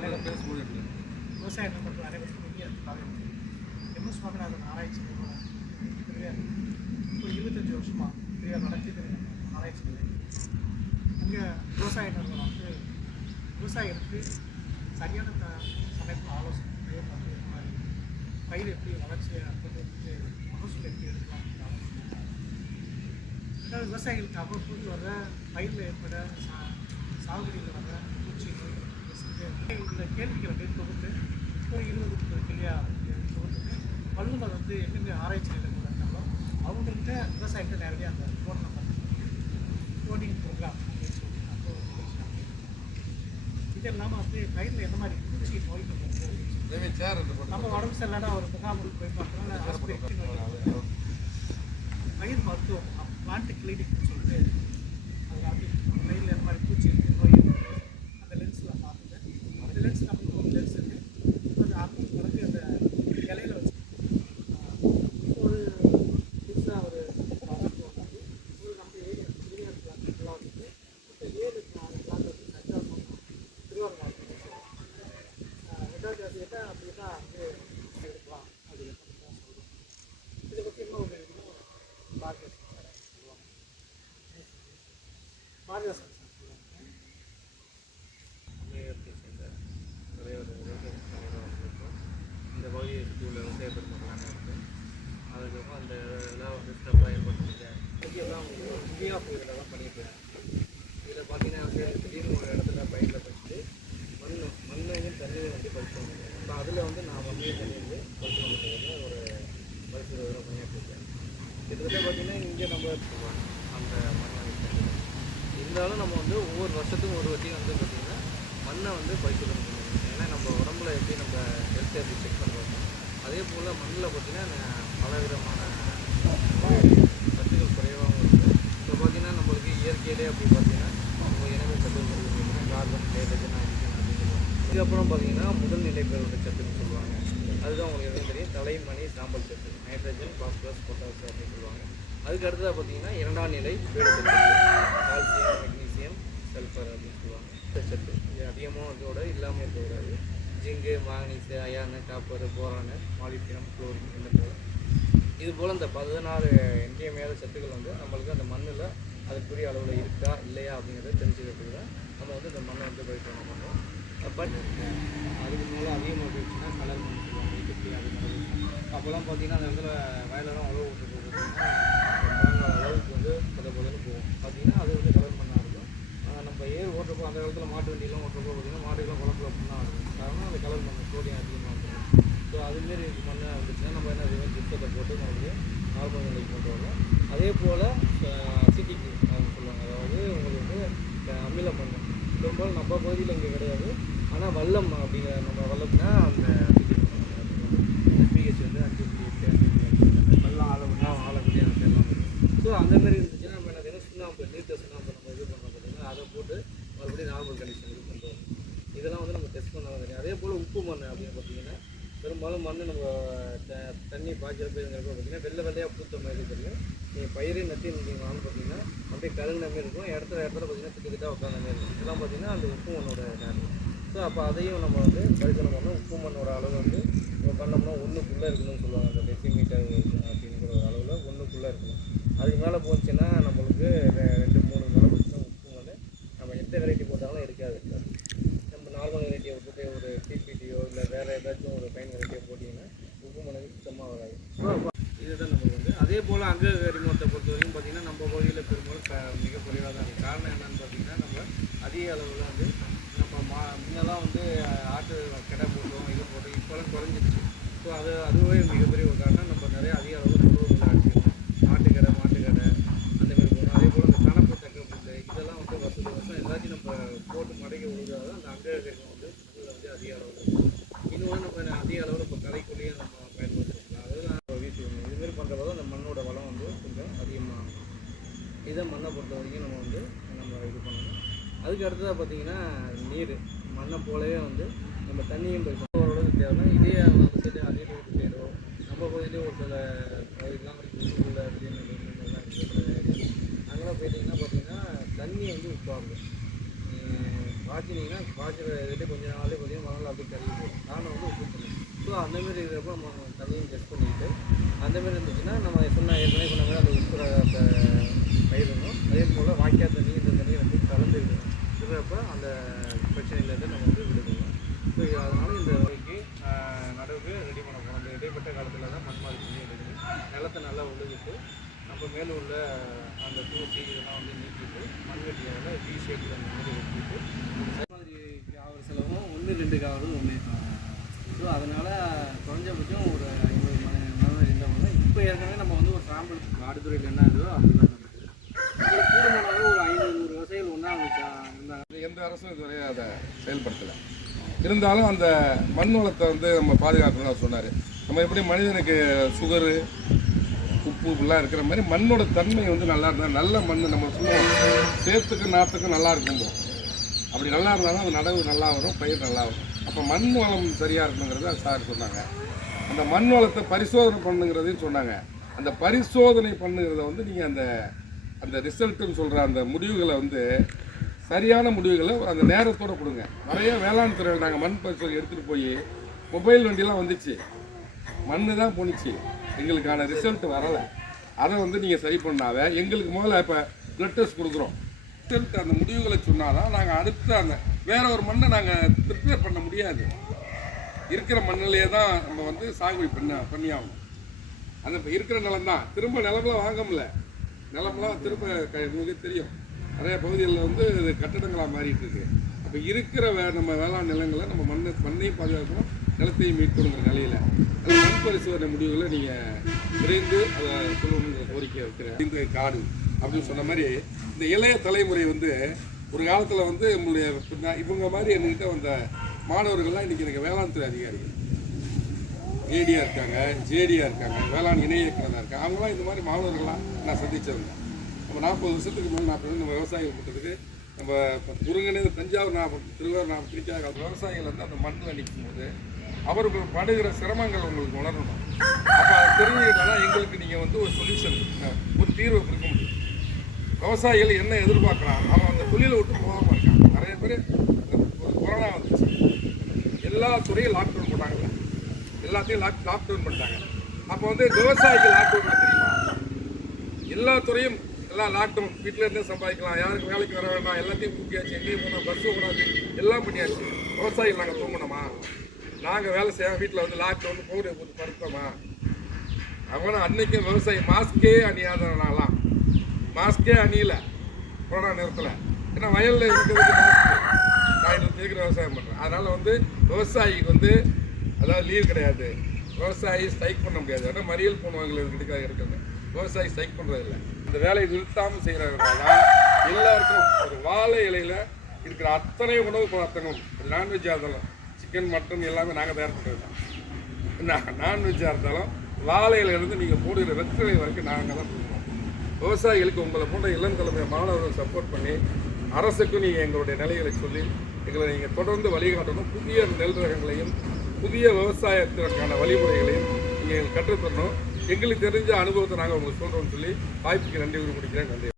விவசாய நண்பர்கள் அனைவருக்கும் இந்திய எம்எஸ் சுவாமிநாதன் ஆராய்ச்சி நிறுவனம் இப்போ 25 வருஷமாக பெரியார் நடத்திட்டு ஆராய்ச்சி நிலையம். அங்கே விவசாய நிறுவனம் வந்து விவசாயிகளுக்கு சரியான சமயத்தில் ஆலோசனை வந்து மாதிரி பயிர் எப்படி வளர்ச்சியை கொண்டு வந்து மகசூல் எப்படி எடுக்கலாம் அப்படின்னு ஆலோசனை. ரெண்டாவது விவசாயிகளுக்கு அவ்வப்போது வர பயிரில் ஏற்பட சாகுபடியில் வர பூச்சி நோய் உள்ள கேள்விகளை வந்து தொகுத்து ஒரு 20-30 கேள்வியாக தொகுத்துட்டு வல்லுநர் வந்து எங்கெங்கே ஆராய்ச்சி நிலையங்கள் இருக்காங்களோ அவங்கள்ட்ட விவசாயிகிட்ட நேரடியாக அந்த ஃபோன் நம்பர் கோடிங் ப்ரோக்ராம் அப்படின்னு சொல்லி அப்போ இது இல்லாமல் வந்து பயிரில் எந்த மாதிரி பூச்சி நோய்கள் வந்து நம்ம உடம்பு சரியில்லாத ஒரு முகாமுக்கு போய் பார்த்தோம்னா பயிர் மருத்துவம் பிளான்ட் கிளினிக்னு சொல்லிட்டு அதில் வந்து பயிரில் எந்த மாதிரி பூச்சி இருக்குது நோய் இருக்குது அந்த லென்ஸில் பார்த்துட்டு அந்த லென்ஸ் நம்மளுக்கு ஒரு லென்ஸ் இருக்குது அது 600 கணக்கு அந்த இலையில வச்சு ஒரு புதுசாக ஒரு ப்ராடக்ட் வந்து ஒரு நம்ம ஏரியா பிளான்ட்லாம் வந்துட்டு இப்போ 7 பிளான்ட் வந்து தஞ்சாவூர் திருவாரூர் ரெண்டாவது அது என்ன அப்படின்னா வந்து எடுக்கலாம் அப்படின்னு சொல்லுவோம். இதை பற்றி இன்னும் ஒரு மார்க்கெட் மார்கசன் இந்த பகுதியை சுற்றி உள்ள விவசாய பெருமக்களான இருக்குது. அதுக்கப்புறம் அந்த இதெல்லாம் வந்து ஸ்டெப்பாக ஏற்படுத்திருக்கேன். முக்கியமாக இந்தியா இதில் தான் பண்ணியிருக்கேன். இதில் பார்த்தீங்கன்னா வந்து திடீர்னு ஒரு இடத்துல பயிரில் படிச்சுட்டு மண்ணையும் தண்ணியும் வந்து படிச்சு வந்துருக்கேன். இப்போ அதில் வந்து நான் மண்ணையும் தண்ணி வந்து படிச்சு வந்துருக்கேன். ஒரு பரிசு பண்ணிட்டுருக்கேன். கிட்டத்தட்ட பார்த்தீங்கன்னா இங்கே நம்ம அந்த மண்ணை இருந்தாலும் நம்ம வந்து ஒவ்வொரு வருஷத்துக்கும் ஒரு வாட்டியும் வந்து பார்த்திங்கன்னா மண்ணை வந்து பரிசோதனை பண்ணுவோம். ஏன்னா நம்ம உடம்புல எப்படி நம்ம ஹெல்த் எப்படி செக் பண்ணுறோமோ அதே போல் மண்ணில் பார்த்திங்கன்னா பல விதமான சத்துக்கள் குறைவாகவும் இருக்குது. இப்போ பார்த்திங்கன்னா நம்மளுக்கு இயற்கையிலே அப்படி பார்த்திங்கன்னா நம்ம இனமே சத்துக்கள் பார்த்திங்கன்னா கார்பன், ஹைட்ரஜன், ஆக்சிஜன் அப்படின்னு சொல்லுவாங்க. இதுக்கப்புறம் பார்த்திங்கன்னா முதல் நிலை பேரோட சத்துன்னு சொல்லுவாங்க. அதுதான் உங்களுக்கு எதுவும் தெரியும். தலை, மணி, சாம்பல் சத்து, நைட்ரஜன், பாஸ்பரஸ், பொட்டாசியம் அப்படின்னு சொல்லுவாங்க. அதுக்கு அடுத்ததாக பார்த்திங்கன்னா 2ஆம் நிலை பேரோட கால்சியம், மெக்னீசியம், சல்ஃபர் அப்படின்னு சொல்லுவாங்க. சத்து இது அதிகமாக இதோட இல்லாமல் இருக்கக்கூடாது. Zinc, manganese, iron, copper, boron, molybdenum, chlorine இந்த போல் இது போல் இந்த 16 இன்றியமையாத சத்துக்கள் வந்து நம்மளுக்கு அந்த மண்ணில் அதுக்குரிய அளவில் இருக்கா இல்லையா அப்படிங்கிறத தெரிஞ்சுக்கிறதுக்கு தான் நம்ம வந்து இந்த மண்ணை வந்து பரிசோதனை பண்ணுறோம். பட் அதுக்கு மேலே அதிகமாக போயிடுச்சுன்னா கலர் மண் சொல்லுவாங்க. இதுக்கு அது அப்போல்லாம் பார்த்தீங்கன்னா அந்த இடத்துல வயலெல்லாம் உழவு விட்டு போகிறதுன்னா அளவுக்கு வந்து பொதுன்னு போகும். பார்த்தீங்கன்னா அது வந்து கலர் மண்ணாக இருக்கும். நம்ம ஏர் ஓட்டுறப்போ அந்த காலத்தில் மாட்டு வண்டியெல்லாம் ஓட்டுறப்போ பார்த்தீங்கன்னா மாடுகள்லாம் குழப்பல மண்ணாக இருக்கும். காரணம் அந்த கலர் மண் சோடியம் அதிகமாக இருக்கும். ஸோ அதுமாரி மண்ணாக இருந்துச்சுன்னா நம்ம என்ன செய்வோம், சிப்பத்தை போட்டு மறுபடியும் நார்மல் நிலைக்கு கொண்டு வரலாம். அதே போல் அசிட்டிக் அப்படின்னு சொல்லுவாங்க. அதாவது உங்களுக்கு வந்து அமில மண் பெரும்பாலும் நம்ம பகுதியில் இங்கே கிடையாது. ஆனால் வல்லம் அப்படிங்கிற நம்ம வல்லம்னா அந்த பிஹெச் வந்து 5.8 வெள்ளம் ஆளக்கூடிய எல்லாம். ஸோ அந்தமாரி இருந்துச்சுன்னா நம்ம என்ன செய்யணும், சுண்ணாம்பு நீர்த்த சுண்ணாம்பு நம்ம இது பண்ணோம் பார்த்தீங்கன்னா அதை போட்டு மறுபடியும் நார்மல் கண்டிஷன் இது பண்ணுறோம். இதெல்லாம் வந்து நம்ம டெஸ்ட் பண்ணாலும் தெரியும். அதே போல் உப்பு மண் அப்படின்னு பார்த்தீங்கன்னா பெரும்பாலும் மண் நம்ம தண்ணி பாய்ச்சறப்பங்கிறப்ப பார்த்தீங்கன்னா வெள்ளையாக பூத்த மாதிரி தெரியும். நீங்கள் பயிரை நட்டி நின்றீங்களான்னு பார்த்தீங்கன்னா அப்படியே கருந்த மாதிரி இருக்கும். இடத்துல பார்த்தீங்கன்னா கிட்ட உட்காந்த மாதிரி இருக்கும். இதெல்லாம் பார்த்தீங்கன்னா அந்த உப்பு மண்ணோட நேரம். ஸோ அப்போ அதையும் நம்ம வந்து பரிசோதனை பண்ணோம். உப்பு மண்ணோட அளவு வந்து பண்ணோம்னா 1க்குள்ளே இருக்கணும்னு சொல்லுவாங்க. அந்த டெசிமீட்டர் அப்படிங்கிற ஒரு அளவில் 1க்குள்ளே இருக்கணும். அதுக்கு மேலே போச்சுன்னா நம்மளுக்கு 2-3 மேலே போச்சுன்னா உப்பு மண் நம்ம எந்த வெரைட்டி போட்டாலும் எடுக்காது. நம்ம நார்மல் வெரைட்டியை விட்டுட்டு ஒரு டிபிடியோ இல்லை வேறு ஏதாச்சும் ஒரு ஃபைன் வெரைட்டியை போட்டிங்கன்னா உப்பு மண்ணுக்கு சுத்தமாக வராது. ஸோ அப்போ இதுதான் நம்மளுக்கு வந்து அதே போல் அங்கே ரிமோட்டை பொறுத்த வரைக்கும் பார்த்திங்கன்னா நம்ம பகுதியில் பெரும்பாலும் மிக குறைவாக தான் இருக்குது. காரணம் என்னென்னு பார்த்திங்கன்னா நம்ம அதிக அளவில் வந்து நம்ம முன்னெல்லாம் வந்து ஆட்டு கடை போட்டோம், இது போட்டோம், இப்போலாம் குறைஞ்சிடுச்சு. ஸோ அதுவே மிகப்பெரிய ஒரு காரணம். நம்ம நிறைய அதிக அளவில் உணவுகளை அடிச்சிருக்கோம். ஆட்டுக்கடை, மாட்டுக்கடை அந்தமாரி போகணும். அதே போல் அந்த கணப்பு தக்க புல் இதெல்லாம் வந்து வருஷம் எல்லாத்தையும் நம்ம போட்டு மடக்கி விழுதாத அந்த அங்ககரிகம் வந்து மண்ணில் வந்து அதிக அளவில் இன்னொன்று நம்ம அதிக அளவில் இப்போ கலைக்குள்ளேயே நம்ம பயன்படுத்திக்கலாம். அதெல்லாம் வீசுவோம். இதுமாரி பண்ணுறப்போ தான் அந்த மண்ணோட வளம் வந்து கொஞ்சம் அதிகமாகும். இதை மண்ணை பொறுத்த வரைக்கும் நம்ம வந்து நம்ம இது பண்ணணும். அதுக்கு அடுத்ததாக பார்த்திங்கன்னா நீர் மண்ணை போலவே வந்து நம்ம தண்ணியும் ஓரளவுக்கு தேவை. இதே நம்ம சைடு அதே ஊருக்கு சைடோ நம்ம பகுதியிலே ஒரு சில பகுதியெலாம் உள்ள அப்படின்னு அங்கெல்லாம் போயிட்டிங்கன்னா பார்த்தீங்கன்னா தண்ணி வந்து உப்பாகும். காய்ச்சினீங்கன்னா காய்ச்சிற இதுலேயே கொஞ்சம் நாளே கொஞ்சம் மணல் அப்படியே கழுவி போடும். காரணம் வந்து உப்பு தண்ணி. ஸோ அந்தமாரி இருக்கிறப்ப நம்ம தண்ணியும் டெஸ்ட் பண்ணிக்கிட்டு அந்தமாரி இருந்துச்சுன்னா நம்ம ஏற்கனவே சொன்ன மாதிரி அந்த உப்பு அந்த பயிரணும். அதே போல் வாய்க்கால் தண்ணி இந்த தண்ணியை வந்து கலந்து விடுறப்ப அந்த பிரச்சனையிலேருந்து நம்ம வந்து விடுவோம். ஸோ அதனால் இந்த வகைக்கு நடவுக்கு ரெடி பண்ண போகிறோம். அந்த இடைப்பட்ட காலத்தில் தான் மண் மாதிரி பண்ணி எடுக்கணும். நிலத்தை நல்லா உழுதுட்டு நம்ம மேலே உள்ள அந்த தூசி இதெல்லாம் வந்து நீக்கிட்டு மண்வெட்டியால் டி ஷேப்பில் அந்த மாதிரி வெட்டிட்டு மாதிரி ஆகிற செலவும் 1-2 காவலும் ஒன்று. ஸோ அதனால் குறைஞ்சபட்சம் ஒரு 50 மணி இருந்தால் இப்போ ஏற்கனவே நம்ம வந்து ஒரு சாம்பிள் ஆடுதுறையில் என்ன இதுவோ அப்படிதான் கூடுமானது ஒரு 500 விவசாயிகள் ஒன்றா இருந்தாங்க. எந்த அரசும் இதுவரை அதை செயல்படுத்தலை. இருந்தாலும் அந்த மண் வளத்தை வந்து நம்ம பாதுகாக்கணும்னு சொன்னார். நம்ம எப்படி மனிதனுக்கு சுகரு உப்பு இப்படிலாம் இருக்கிற மாதிரி மண்ணோட தன்மை வந்து நல்லா இருந்தால் நல்ல மண் நம்ம சொல்லுவோம் சேத்துக்கும் நாற்றுக்கும் நல்லா இருக்கும்போது அப்படி நல்லா இருந்தால் தான் அந்த நடவு நல்லா வரும், பயிர் நல்லா வரும். அப்போ மண் வளம் சரியாக இருக்கணுங்கிறத சார் சொன்னாங்க. அந்த மண் வளத்தை பரிசோதனை பண்ணுங்கிறதையும் சொன்னாங்க. அந்த பரிசோதனை பண்ணுங்கிறத வந்து நீங்கள் அந்த ரிசல்ட்டுன்னு சொல்கிற அந்த முடிவுகளை வந்து சரியான முடிவுகளை அந்த நேரத்தோடு கொடுங்க. நிறைய வேளாண் துறையில் நாங்கள் மண் பரிசோதனை எடுத்துகிட்டு போய் மொபைல் வண்டிலாம் வந்துச்சு, மண் தான் போணுச்சு, எங்களுக்கான ரிசல்ட் வரலை. அதை வந்து நீங்கள் சரி பண்ணாத எங்களுக்கு முதல்ல இப்போ பிளட் டெஸ்ட் கொடுக்குறோம். ரிசல்ட் அந்த முடிவுகளை சொன்னால் தான் நாங்கள் அடுத்த அந்த வேற ஒரு மண்ணை நாங்கள் ப்ரிப்பேர் பண்ண முடியாது. இருக்கிற மண்ணிலேயே தான் நம்ம வந்து சாகுபடி பண்ணி ஆகணும். அந்த இப்போ இருக்கிற நிலம் தான் திரும்ப நிலமெல்லாம் வாங்க முடியல. நிலமெல்லாம் திரும்ப உங்களுக்கு தெரியும் நிறைய பகுதிகளில் வந்து கட்டடங்களாக மாறிட்டு இருக்கு. அப்போ இருக்கிற நம்ம வேளாண் நிலங்களை நம்ம மண்ணையும் பாதுகாக்கணும், நிலத்தையும் மீட்கணுங்கிற நிலையில் அந்த மண் பரிசோதனை முடிவுகளை நீங்கள் விரைந்து அதை சொல்லணுங்கிற கோரிக்கை வைக்கிறேன். இந்த காடு அப்படின்னு சொன்ன மாதிரி இந்த இளைய தலைமுறை வந்து ஒரு காலத்தில் வந்து நம்மளுடைய இவங்க மாதிரி என்கிட்ட வந்த மாணவர்கள்லாம் இன்றைக்கி எனக்கு வேளாண் துறை அதிகாரிகள் ஏடியாக இருக்காங்க, ஜேடியாக இருக்காங்க, வேளாண் இணை இயக்குனராக இருக்காங்க. அவங்களாம் இந்த மாதிரி மாணவர்கள்லாம் நான் சந்திச்சிருந்தேன். நம்ம 40 வருஷத்துக்கு மேலே 40 நம்ம விவசாயிகள் பண்ணுறதுக்கு நம்ம முருங்கனே தஞ்சாவூர் திருவாரூர் திருச்சி விவசாயிகள் வந்து அந்த மண்ணில் நிற்கும் போது அவர்கள் படுகிற சிரமங்கள் உங்களுக்கு உணரணும். அப்போ அதை தெரிஞ்சுக்கிட்டா எங்களுக்கு நீங்கள் வந்து ஒரு சொல்யூஷன், ஒரு தீர்வை கொடுக்க முடியும். விவசாயிகள் என்ன எதிர்பார்க்குறான், அவன் அந்த தொழிலை விட்டு போகாமல் இருக்கான். நிறைய பேர் கொரோனா வந்துச்சு, எல்லா துறையும் லாக்டவுன் போட்டாங்கல்ல, எல்லாத்தையும் லாக்டவுன் பண்ணிட்டாங்க. அப்போ வந்து விவசாயிகள் லாக்டவுன் தெரியுமா? எல்லா துறையும் எல்லாம் லாக்டவுன், வீட்டில் இருந்தே சம்பாதிக்கலாம், யாருக்கு வேலைக்கு வர வேண்டாம், எல்லாத்தையும் கூட்டியாச்சு, எங்கேயும் போனால் பஸ்ஸு கூடாது, எல்லாம் பண்ணியாச்சு. விவசாயிகள் நாங்கள் தூங்கணுமா? நாங்கள் வேலை செய்யாமல் வீட்டில் வந்து லாக்டவுன் பவுடர் போட்டு படுத்தோமா? அவனா அன்னைக்கும் விவசாயி மாஸ்கே அணியாதனாலாம், மாஸ்கே அணியல கொரோனா நேரத்தில். ஏன்னா வயலில் இருக்கிறதுக்கு மாஸ்க்கு, நான் இதில் தேக்கிற விவசாயம் பண்ணுறேன். அதனால் வந்து விவசாயிக்கு வந்து அதாவது லீவ் கிடையாது, விவசாயி ஸ்ட்ரைக் பண்ண முடியாது. ஏன்னா மறியல் போனவங்களை இதுக்காக இருக்காங்க, விவசாயி ஸ்ட்ரைக் பண்ணுறதில்ல. அந்த வேலையை நிறுத்தாமல் செய்கிறதுனால எல்லாருக்கும் ஒரு வாழை இலையில் இருக்கிற அத்தனை உணவு பதார்த்தங்களும் நான்வெஜ்ஜாக இருந்தாலும் சிக்கன் மட்டன் எல்லாமே நாங்கள் தயார் பண்ணுறது தான். நான்வெஜ்ஜாக இருந்தாலும் வாழை இலையிலேருந்து நீங்கள் போடுகிற வெற்றிலை வரைக்கும் நாங்கள் தான் கொடுக்குறோம். விவசாயிகளுக்கு உங்களை போன்ற இளம் தலைமை மாணவர்கள் சப்போர்ட் பண்ணி அரசுக்கும் நீங்கள் எங்களுடைய நிலைகளை சொல்லி எங்களை நீங்கள் தொடர்ந்து வழிகாட்டணும். புதிய நெல் ரகங்களையும் புதிய விவசாயத்திற்கான வழிமுறைகளையும் நீங்கள் கற்றுத்தரணும். எங்களுக்கு தெரிஞ்ச அனுபவத்தை நாங்கள் உங்களுக்கு சொல்கிறோம்னு சொல்லி வாய்ப்புக்கு நன்றி கூறி முடிக்கிறேன். நன்றி.